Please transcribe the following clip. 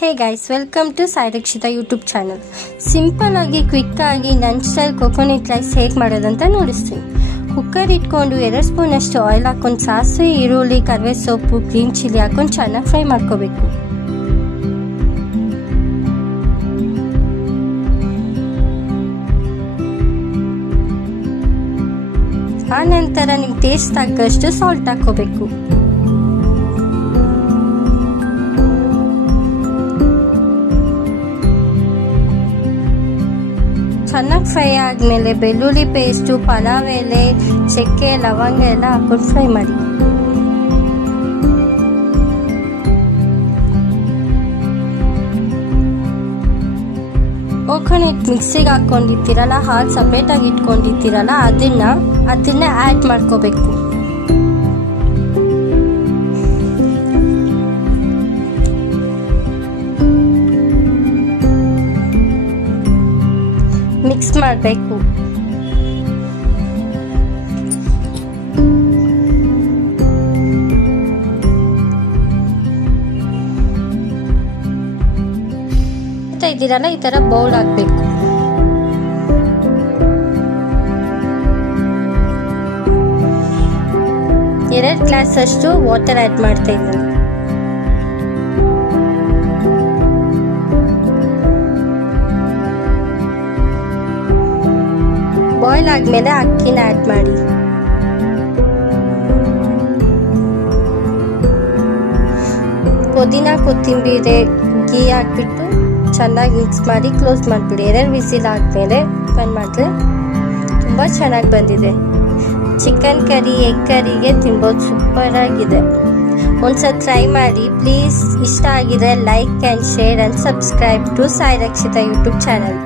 Hey guys, welcome to Sai Rakshita YouTube channel. Simple ಆಗಿ quick ಆಗಿ ನನ್ನ ಸ್ಟೈಲ್ ಕೊಕೊನಟ್ ರೈಸ್ ಹೇಗೆ ಮಾಡೋದಂತ ನೋಡಿಸ್ತೀನಿ. ಕುಕ್ಕರ್ ಇಟ್ಕೊಂಡು 2 ಸ್ಪೂನ್ ಅಷ್ಟು ಆಯಿಲ್ ಹಾಕೊಂಡು ಸಾಸಿವೆ, ಈರುಳ್ಳಿ, ಕರಿವೆ ಸೊಪ್ಪು, ಗ್ರೀನ್ ಚಿಲ್ಲಿ ಹಾಕೊಂಡು ಚೆನ್ನಾಗಿ ಫ್ರೈ ಮಾಡ್ಕೋಬೇಕು. ಆ ನಂತರ ನಿಮ್ಮ ಟೇಸ್ಟ್ ತಕ್ಕಷ್ಟು ಸಾಲ್ಟ್ ಹಾಕೋಬೇಕು. ಚೆನ್ನಾಗಿ ಫ್ರೈ ಆದಮೇಲೆ ಬೆಳ್ಳುಳ್ಳಿ ಪೇಸ್ಟು, ಪಲಾವ್ ಎಲೆ, ಚಕ್ಕೆ, ಲವಂಗ ಎಲ್ಲ ಹಾಕೊಂಡು ಫ್ರೈ ಮಾಡಿ. ಕೋಕೋನಟ್ ಮಿಕ್ಸಿಗೆ ಹಾಕ್ಕೊಂಡಿರ್ತೀರಲ್ಲ, ಹಾಲು ಸಪ್ರೇಟಾಗಿ ಇಟ್ಕೊಂಡಿರ್ತೀರಲ್ಲ, ಅದನ್ನ ಆ್ಯಡ್ ಮಾಡ್ಕೋಬೇಕು. ಮಿಕ್ಸ್ ಮಾಡಬೇಕು. ಇದ್ದೀರಲ್ಲ, ಈ ತರ ಬೌಲ್ ಹಾಕ್ಬೇಕು. ಎರಡು ಗ್ಲಾಸ್ ಅಷ್ಟು ವಾಟರ್ ಆಡ್ ಮಾಡ್ತಾ ಇದ್ದೀನಿ. ಬಾಯ್ಲ್ ಆದ್ಮೇಲೆ ಅಕ್ಕಿನ ಆಡ್ ಮಾಡಿ. ಪುದೀನ, ಕೊತ್ತಂಬರಿ, ಗೀ ಹಾಕ್ಬಿಟ್ಟು ಚೆನ್ನಾಗಿ ಮಿಕ್ಸ್ ಮಾಡಿ ಕ್ಲೋಸ್ ಮಾಡಿಬಿಡಿ. 2 ವಿಸಿಲ್ ಆದಮೇಲೆ ಓಪನ್ ಮಾಡಿದ್ರೆ ತುಂಬ ಚೆನ್ನಾಗಿ ಬಂದಿದೆ. ಚಿಕನ್ ಕರಿ, ಎಗ್ ಕರಿಗೆ ತಿನ್ಬೋದು, ಸೂಪರ್ ಆಗಿದೆ. ಒಂದ್ಸಲ ಟ್ರೈ ಮಾಡಿ ಪ್ಲೀಸ್. ಇಷ್ಟ ಆಗಿದೆ like and share and subscribe to Sai Rakshita YouTube channel.